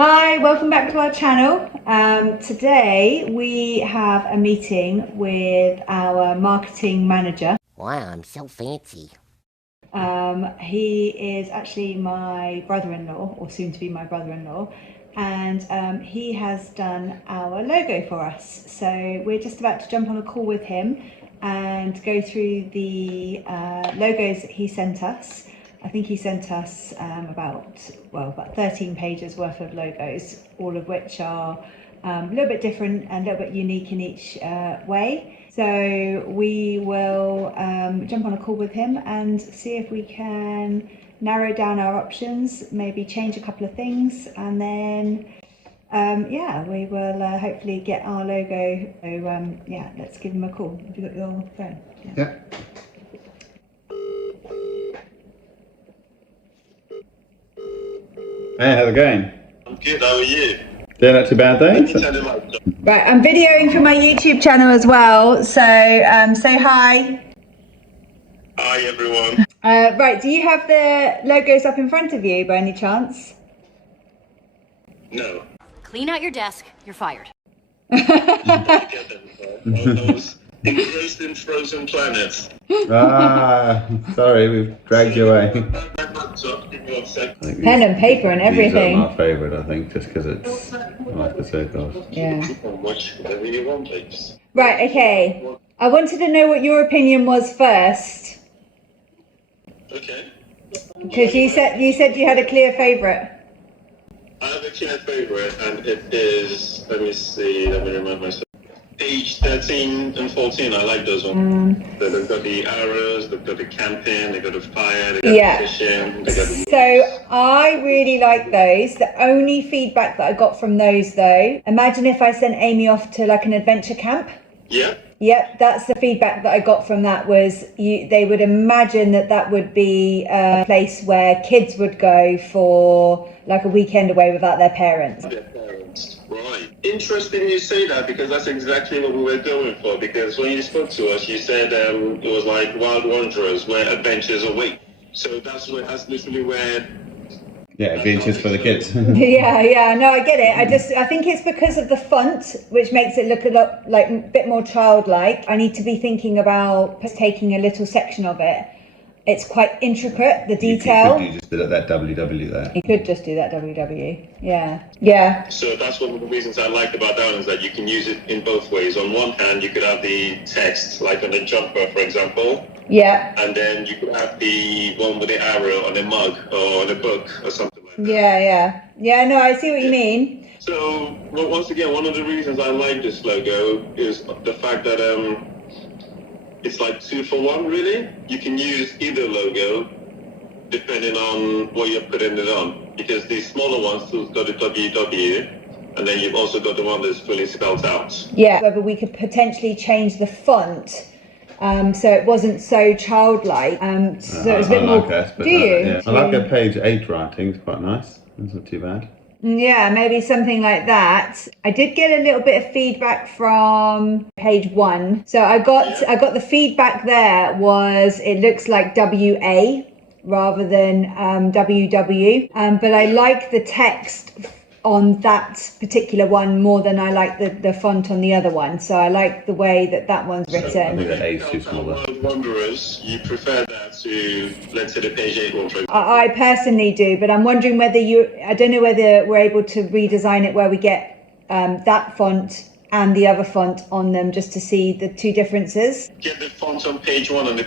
Hi, welcome back to our channel. Today we have a meeting with our marketing manager. Wow, I'm so fancy. He is actually my brother-in-law, or soon to be my brother-in-law, and he has done our logo for us. So we're just about to jump on a call with him and go through the logos that he sent us. I think he sent us about 13 pages worth of logos, all of which are a little bit different and a little bit unique in each way. So we will jump on a call with him and see if we can narrow down our options, maybe change a couple of things, and then we will hopefully get our logo. So let's give him a call. Have you got your phone? Yeah. Hey, how's it going? I'm good, how are you? Yeah, not too bad, thanks. Right, I'm videoing for my YouTube channel as well, so say hi. Hi everyone. Right, do you have the logos up in front of you by any chance? No. Clean out your desk, you're fired. Those engrossed in frozen planets. Sorry, we've dragged you away. Pen and paper and everything. These are my favourite, I think, just because it's like the circles. Yeah. Whatever you want, babes. Right, okay. I wanted to know what your opinion was first. Okay. Because you said you had a clear favourite. I have a clear favourite, and it is, let me remind myself. Page 13 and 14, I like those ones. They've got the arrows, they've got the camping, they've got the fire, they've got the fishing, they've got the... So I really like those. The only feedback that I got from those though, imagine if I sent Amy off to like an adventure camp. Yeah. Yep, that's the feedback that I got from that was they would imagine that would be a place where kids would go for like a weekend away without their parents. Right. Interesting you say that, because that's exactly what we were going for. Because when you spoke to us, you said it was like Wild Wanderers, where adventures await. So that's literally where... Yeah, adventures for the kids. Yeah, no, I get it. I think it's because of the font, which makes it look a lot like a bit more childlike. I need to be thinking about taking a little section of it. It's quite intricate, the detail. You could just do that WW there. You could just do that WW. Yeah. So that's one of the reasons I liked about that one, is that you can use it in both ways. On one hand, you could have the text, like on a jumper, for example. Yeah. And then you could have the one with the arrow on a mug or on a book or something like that. Yeah, no, I see what you mean. So, once again, one of the reasons I like this logo is the fact that it's like 2 for 1, really. You can use either logo depending on what you're putting it on. Because the smaller ones still got the WW, and then you've also got the one that's fully spelled out. Yeah, whether we could potentially change the font so it wasn't so childlike. So it was a bit more. Do you? Yeah. I like the page 8 writing, it's quite nice. It's not too bad. Yeah, maybe something like that. I did get a little bit of feedback from page 1. So I got the feedback there was it looks like WA rather than WW. But I like the text on that particular one more than I like the font on the other one. So I like the way that one's written. I think the A is too small. Wild Wanderers, you prefer that to, let's say, the page 8 one, for example? I personally do, but I'm wondering whether I don't know whether we're able to redesign it where we get that font and the other font on them just to see the two differences. Get the font on page 1 and the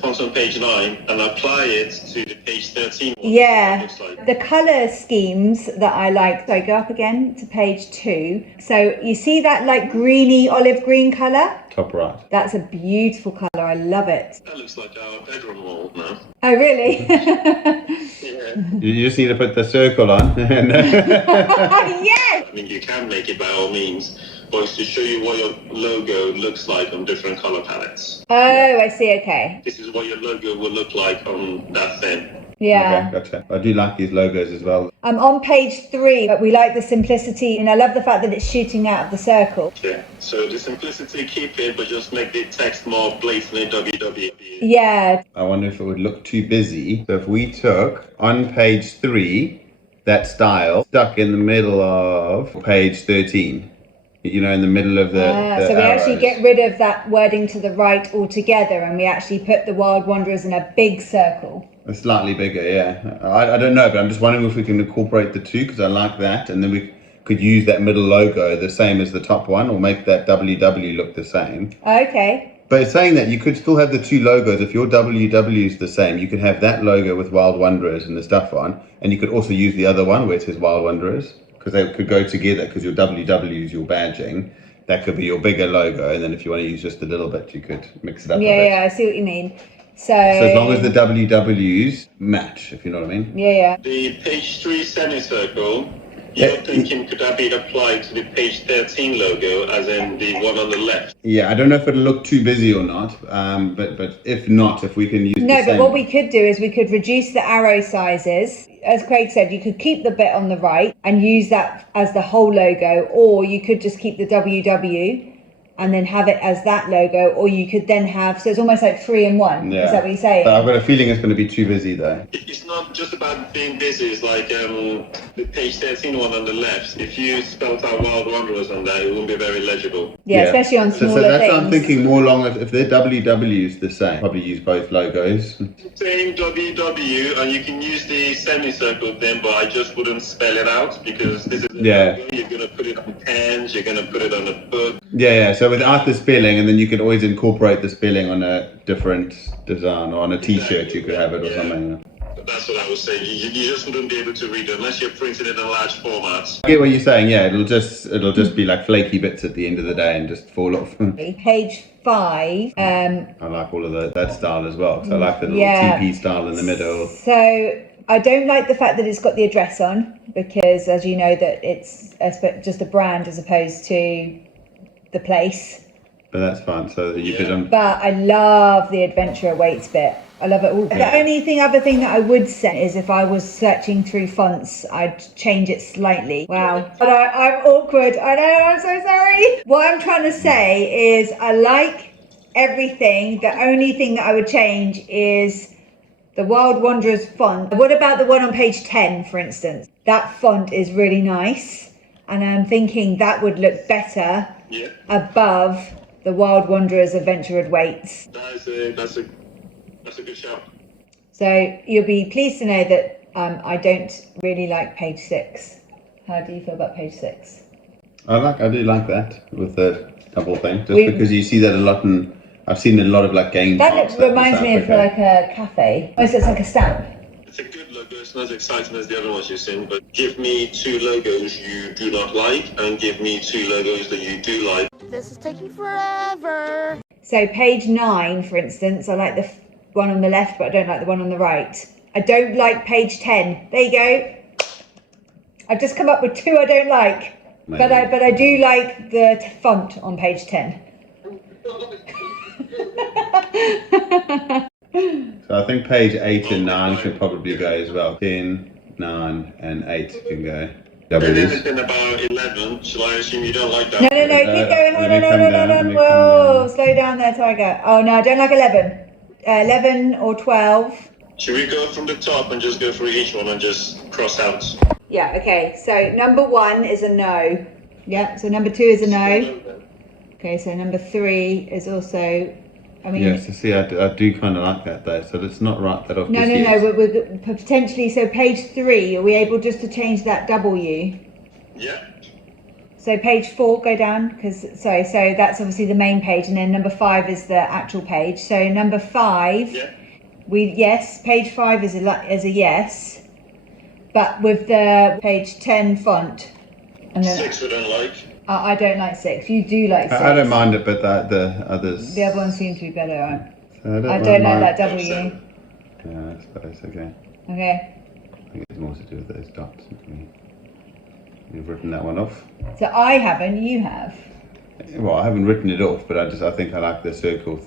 font on page 9 and apply it to the page 13 one. Yeah, the colour schemes that I like. So I go up again to page 2. So you see that like greeny olive green colour? Top right. That's a beautiful colour. I love it. That looks like our bedroom wall now. Oh, really? Yeah. You just need to put the circle on. Yes! I mean, you can make it by all means, but it's to show you what your logo looks like on different color palettes. Oh, I see. Okay. This is what your logo will look like on that thing. Yeah. Okay, gotcha. I do like these logos as well. On page 3, we like the simplicity, and I love the fact that it's shooting out of the circle. Yeah. So the simplicity, keep it, but just make the text more blatantly WW. Yeah. I wonder if it would look too busy. So if we took on page 3 that style stuck in the middle of page 13. You know, in the middle of the so we arrows. actually get rid of that wording to the right altogether, and we actually put the Wild Wanderers in a big circle. Slightly bigger, yeah. I don't know, but I'm just wondering if we can incorporate the two, because I like that, and then we could use that middle logo the same as the top one, or make that WW look the same. Okay. But saying that, you could still have the two logos. If your WW is the same, you could have that logo with Wild Wanderers and the stuff on, and you could also use the other one where it says Wild Wanderers, because they could go together, because your WW is your badging. That could be your bigger logo, and then if you want to use just a little bit, you could mix it up a bit. Yeah, I see what you mean. So as long as the WWs match, if you know what I mean. Yeah. The page 3 semicircle, you're thinking could that be applied to the page 13 logo, as in the one on the left? Yeah, I don't know if it'll look too busy or not, but if not, if we can use No, but what we could do is we could reduce the arrow sizes. As Craig said, you could keep the bit on the right and use that as the whole logo, or you could just keep the WW and then have it as that logo, or you could then have, so it's almost like 3 in 1. Yeah. Is that what you're saying? But I've got a feeling it's going to be too busy though. It's not just about being busy, it's like the page 13 one on the left. If you spelled out Wild Wanderers on that, it wouldn't be very legible. Yeah, especially on smaller so that's things. what I'm thinking more along, if their WW is the same, probably use both logos. Same WW, and you can use the semicircle then, but I just wouldn't spell it out, because this is Yeah. you're going to put it on pens, you're going to put it on a book. Yeah, so without the spelling, and then you could always incorporate the spelling on a different design, or on a t-shirt you could have it or something. That's what I was saying. You just wouldn't be able to read it unless you're printing it in large formats. I get what you're saying, yeah, it'll just be like flaky bits at the end of the day and just fall off. Page 5. I like all of that style as well, because I like the little Yeah. TP style in the middle. So I don't like the fact that it's got the address on, because as you know that it's just a brand as opposed to the place. But that's fine, so that you could... But I love the adventure awaits bit. I love it all. Yeah. The only other thing that I would say is if I was searching through fonts, I'd change it slightly. Wow. But I'm awkward. I know, I'm so sorry. What I'm trying to say is I like everything. The only thing that I would change is the Wild Wanderers font. What about the one on page 10, for instance? That font is really nice. And I'm thinking that would look better above the Wild Wanderers Adventure Awaits. That's a good shout. So you'll be pleased to know that I don't really like page 6. How do you feel about page 6? I do like that with the double thing, just because you see that a lot, and I've seen a lot of like game fonts. That reminds me of like a cafe. Almost looks like a stamp. It's a good logo. It's not as exciting as the other ones you've seen, but give me 2 logos you do not like, and give me 2 logos that you do like. This is taking forever. So page 9, for instance, I like the one on the left, but I don't like the one on the right. I don't like page 10. There you go. I've just come up with 2 I don't like. Maybe. But I do like the font on page 10. So I think page 8 and 9 should probably go as well. 10, 9 and 8 can go. And anything about 11, shall I assume you don't like that? No, keep going. Hold on. Whoa, slow down there, Tiger. Oh no, I don't like 11. 11 or 12. Should we go from the top and just go through each one and just cross out? Yeah, okay. So number 1 is a no. Yeah, so number 2 is a no. Okay, so number 3 is also, I mean... Yes, see, I do kind of like that though, so let's not write that off. No, we're potentially, so page 3, are we able just to change that W? Yeah. So page 4, go down, because, so that's obviously the main page, and then number 5 is the actual page. So number 5, page 5 is a yes, but with the page 10 font. And then, 6 we don't like. I don't like 6. You do like 6. I don't mind it, but the others... The other ones seem to be better, right? So I don't like that W. Yeah, I suppose, okay. Okay. I think it's more to do with those dots. You've written that one off. So I haven't, you have. Well, I haven't written it off, but I think I like the circle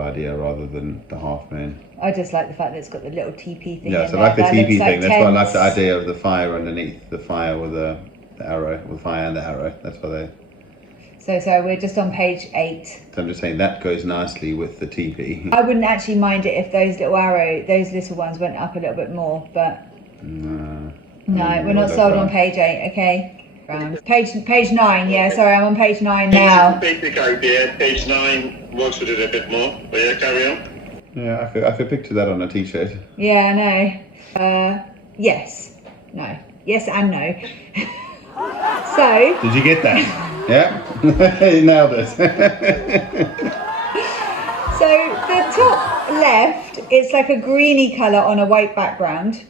idea rather than the half moon. I just like the fact that it's got the little TP thing. Yeah, so I like the TP thing. That's why I like the idea of the fire underneath, the fire with the arrow, with fire and the arrow. That's why they... So we're just on page 8. So I'm just saying that goes nicely with the TP. I wouldn't actually mind it if those little ones went up a little bit more, but... No. No, we're not sold on page 8, okay. Page 9, yeah, sorry, I'm on page 9 now. Basic idea, page 9 works with it a bit more, but yeah, carry on. Yeah, I could picture that on a t-shirt. Yeah, I know. Yes. No. Yes and no. So... Did you get that? Yeah? You nailed it. So the top left, it's like a greeny colour on a white background.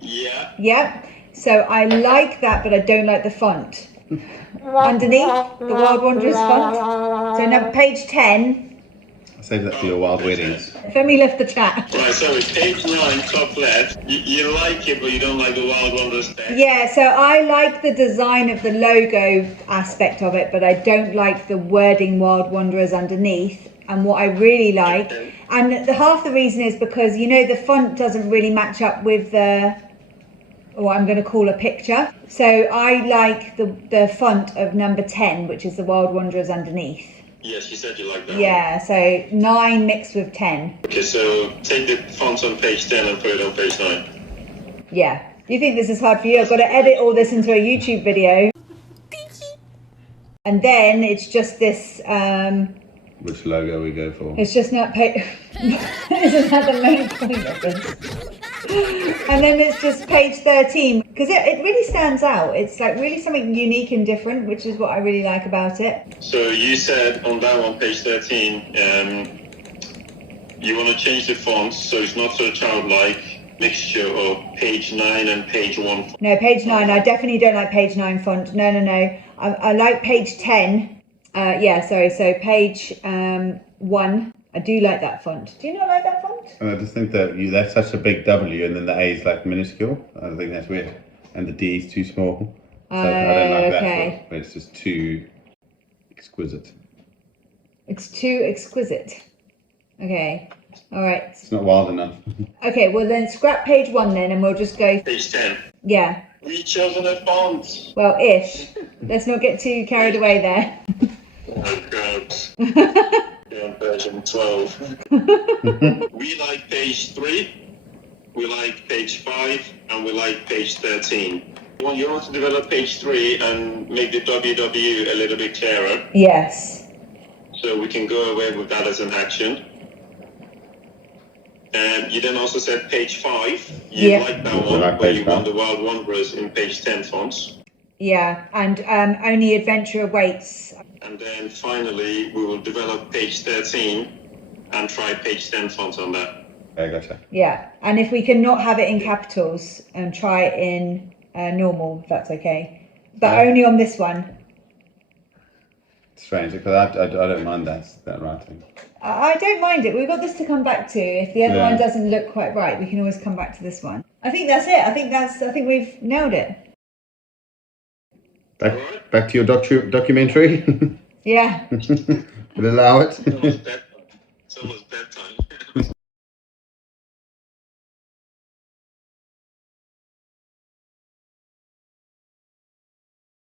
Yeah. Yep. So I like that, but I don't like the font. Underneath, the Wild Wanderers font. So now page 10. I'll save that for your wild weddings. Let me lift the chat. Right, so it's page 9, top left. You like it, but you don't like the Wild Wanderers text. Yeah, so I like the design of the logo aspect of it, but I don't like the wording Wild Wanderers underneath. And what I really like, and half the reason is because, you know, the font doesn't really match up with what I'm going to call a picture. So I like the font of number 10, which is the Wild Wanderers underneath. Yes, you said you like that. Yeah, so 9 mixed with 10. Okay, so take the fonts on page 10 and put it on page 9. Yeah. Do you think this is hard for you? I've got to edit all this into a YouTube video. And then it's just this... Which logo we go for? It's just not page... Isn't that the main point of this? And then it's just page 13, because it really stands out. It's like really something unique and different, which is what I really like about it. So you said on that one, page 13, you want to change the fonts so it's not so childlike mixture of page 9 and page 1. No, page 9, I definitely don't like page 9 font. No. I like page 10. So page 1. I do like that font. Do you not like that font? I just think that that's such a big W and then the A is like minuscule. I think that's weird. And the D is too small. So I don't like that. But it's just too exquisite. It's too exquisite. Okay. All right. It's not wild enough. Okay, well then scrap page 1 then and we'll just go... Page 10. Yeah. We chosen a font. Well, ish. Let's not get too carried away there. Oh, God. On version 12. We like page 3, we like page 5, and we like page 13. You want to develop page 3 and make the WW a little bit clearer. Yes. So we can go away with that as an action. And you then also said page 5. You like that one, where you want the Wild Wanderers in page 10 fonts. Yeah, and only adventure awaits. And then finally, we will develop page 13 and try page 10 font on that. Okay, gotcha. Yeah, and if we can not have it in capitals and try it in normal, if that's okay. But only on this one. Strange, because I don't mind that writing. I don't mind it. We've got this to come back to. If the other one doesn't look quite right, we can always come back to this one. I think that's it. I think we've nailed it. Back to your documentary. Yeah. Could allow it. It's almost bedtime.